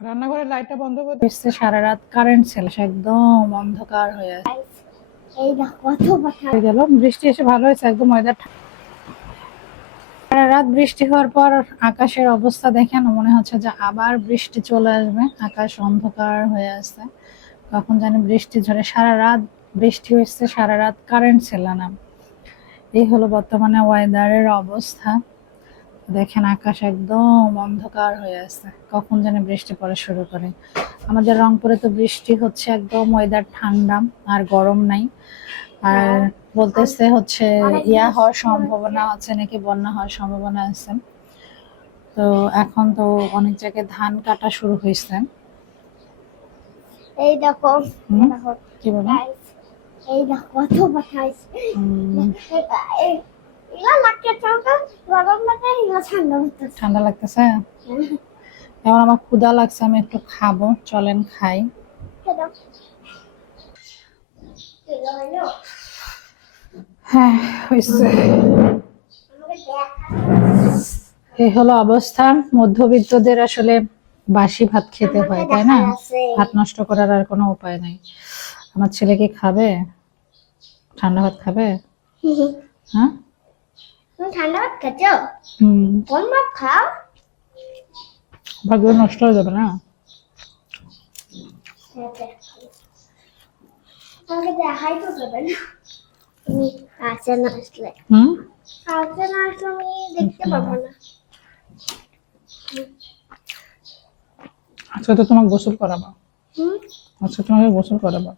রান্নাঘরের লাইটটা বন্ধ করে দিচ্ছে। সারা রাত কারেন্ট ছিল, একদম অন্ধকার হয়ে এই দেখো কত পাখা গেল। বৃষ্টি এসে ভালো হয়েছে, একদম ওয়েদার। সারা রাত বৃষ্টি হওয়ার পর আকাশের অবস্থা দেখে না মনে হচ্ছে যে আবার বৃষ্টি চলে আসবে। আকাশ অন্ধকার হয়ে আছে, কখন জানি বৃষ্টি ঝরে। সারা রাত বৃষ্টি হয়েছে, সারা রাত কারেন্ট ছিল না। এই হলো বর্তমানে ওয়েদারের অবস্থা। দেখেন আকাশ একদম অন্ধকার হয়ে আছে, কখন জানি বৃষ্টি পড়া শুরু করে। আমাদের রংপুরে তো বৃষ্টি হচ্ছে, একদম ওয়েদার ঠান্ডা, আর গরম নাই। আর বলতেছে হচ্ছে ইয়া হওয়ার সম্ভাবনা আছে, নাকি বন্যা হওয়ার সম্ভাবনা আছে। তো এখন তো অনেক জায়গায় ধান কাটা শুরু হয়েছে। এই দেখো কি বলো? এই দেখো কত পাখা এগুলো লাগছে গরম লাগে, এগুলো ঠান্ডা লাগতেছে। ঠান্ডা লাগতেছে। এখন আমার ক্ষুধা লাগছে, আমি একটু খাবো, চলেন খাই। হ্যাঁ হয়েছে। এই হলো অবস্থা। মধ্যবিত্তদের আসলে বাসি ভাত খেতে হয়, তাই না? ভাত নষ্ট করার আর কোনো উপায় নাই। আমার ছেলে কি খাবে? ঠান্ডা ভাত খাবে? হ্যাঁ, তুমি ঠান্ডা ভাত খাচ্ছো? কোন ভাত খাও? ভাতগুলো নষ্ট হয়ে যাবে না। তোমাকে দেখাই তো যাবে না, তুমি কাছে না আসলে। কাছে না আসলে আমি দেখতে পাবো না। আজকে তো তোমাকে গোসল করাবো। আজকে তোমাকে গোসল করাবো।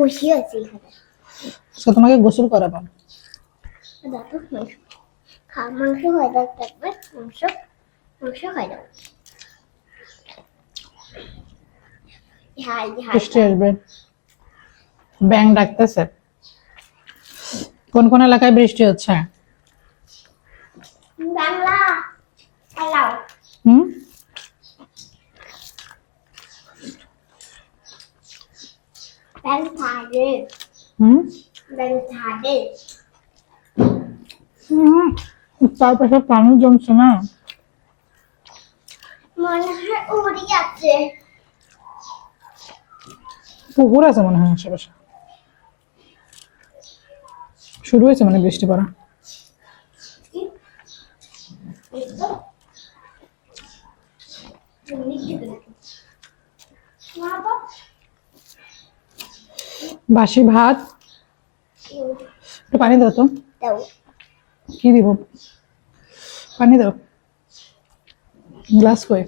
বসে আছি এখানে। আজকে তোমাকে গোসল করাবো। দেখো মাংস হয় দাও, থাকবে মাংস, মাংস খাই দাও। বৃষ্টি আসবে, ব্যাং ডাকতেছে। কোন কোন এলাকায় বৃষ্টি হচ্ছে? বাংলা হ্যালো। ব্যাং থাকে। ব্যাং থাকে। চারপাশে পানি জমছে না, মনে হয় উড়ে যাচ্ছে। পুকুর আছে মনে হয় আশেপাশে। শুরু হয়েছে মানে বৃষ্টি পড়া। বাসি ভাত, একটু পানি দাও তো। কি দিব? পানি দাও, গ্লাস কই?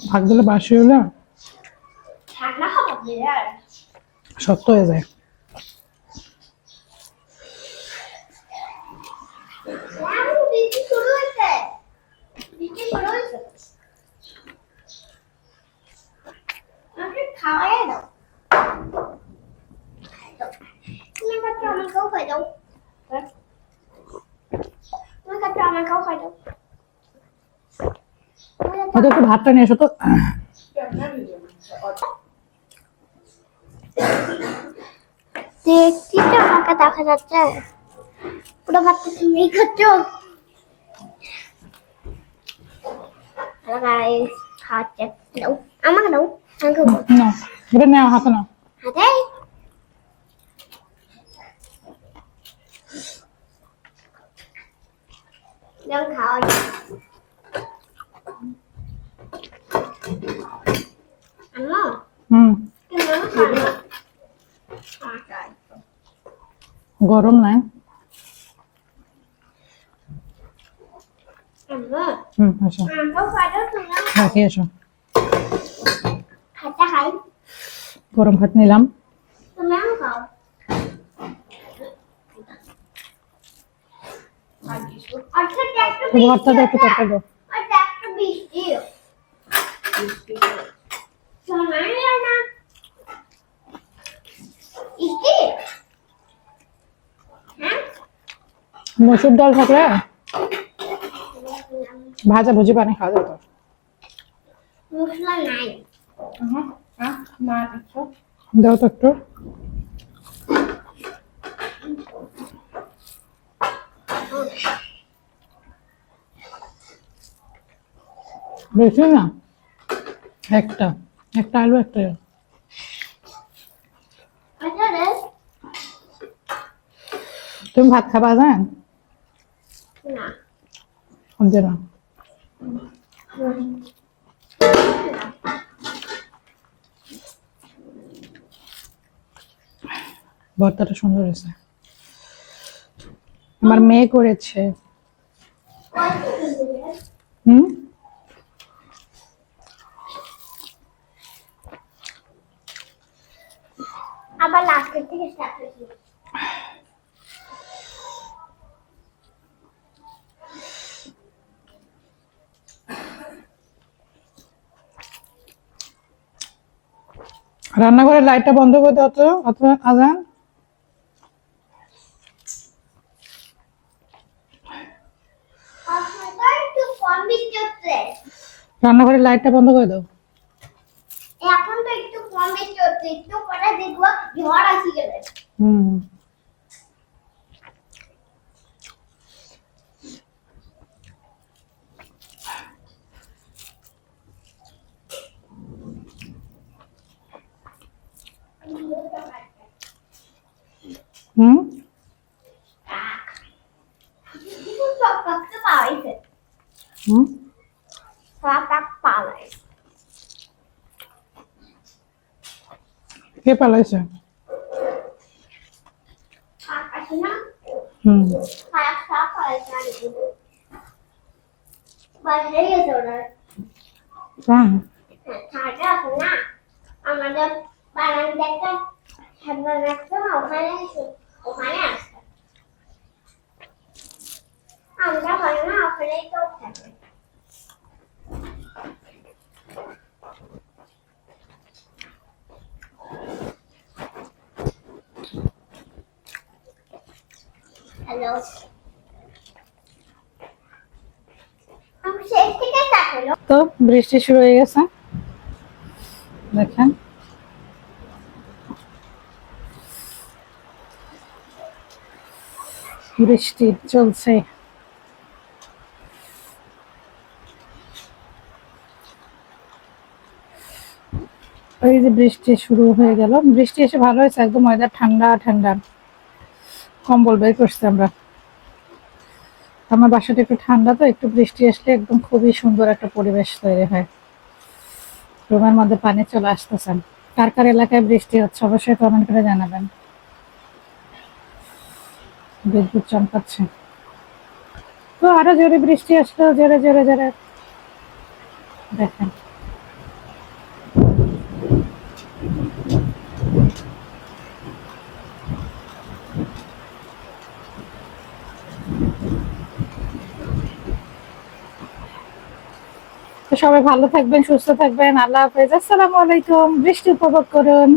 ভাতগুলো বাসি হলে শক্ত হয়ে যায়। খাওয়াই দাও, তুমি কাছে আমাকেও খাই দাও, তুমি কাছে আমাকেও খাই দাও। হয়তো একটু ভাতটা নিয়ে এসো তো। দেখছি তো আমাকে দেখা যাচ্ছে, পুরো ভাতটা তুমি খাচ্ছ। খাচ্ছে দাও, আমাকে দাও, আমি খাবো। না, এটা নেওয়া হাতে না। হাতে দাও, খাওয়া আম্মা। গরম নাই। আচ্ছা রাখি এসো। গরম ভাত নিলাম। ভাতটা দাও, একটু তরকারি দাও। মসুর ডাল থাকলে ভাজা ভুজি পানি খাওয়া যেত। মশলা নাই। দাও তো একটু। বেশি না, একটা একটা আলু একটা। আচ্ছা রে তুমি ভাত খাবা জান? না হবে না। ভর্তাটা সুন্দর হয়েছে, আমার মেয়ে করেছে। হুম, আবার লাস্টের থেকে স্টার্ট হয়েছে। রান্নাঘরের লাইটটা বন্ধ করে দাও তো, অথবা আজান। একটু কম বৃষ্টি হচ্ছে, রান্নাঘরের লাইটটা বন্ধ করে দাও। এখন তো একটু কম বৃষ্টি হচ্ছে, একটু পরে দেখবো ঝড় আসি গেলে। হুম, হুম, সব কাকতে পাওয়াইছে, হুম। সব কাক পাওয়াই। কে পালাইছে? কাক আছে না, হুম, কাক সব পাওয়াইছে আর কি। বাইরে গেছে ওরা। হ্যাঁ। ছাড়া আছে না, আমাদের বারান্দা একটা ঠান্ডা রাখতো না, ওখানে ওখানে আসতো। আমরা হয় না, ওখানেই তো থাকে। হ্যালো, আমি শেষ থেকে তাকালো। তো বৃষ্টি শুরু হয়ে গেছে, দেখেন। বৃষ্টি চলছে। এই যে বৃষ্টি শুরু হয়ে গেল, বৃষ্টি এসে ভালো হয়েছে, একদম ওয়েদার ঠান্ডা ঠান্ডা। কম্বল বের করছি আমরা, আমার বাসাটা একটু ঠান্ডা, তো একটু বৃষ্টি আসলে একদম খুবই সুন্দর একটা পরিবেশ তৈরি হয়। রুমের মধ্যে পানি চলে আসতেছেন। কার কার এলাকায় বৃষ্টি হচ্ছে অবশ্যই কমেন্ট করে জানাবেন। বিদ্যুৎ চমকাচ্ছে, তো আরো জোরে বৃষ্টি আসলো, জোরে জোরে জোরে। দেখেন, তো সবাই ভালো থাকবেন, সুস্থ থাকবেন। আল্লাহ হাফেজ, আসসালামু আলাইকুম। বৃষ্টি উপভোগ করুন।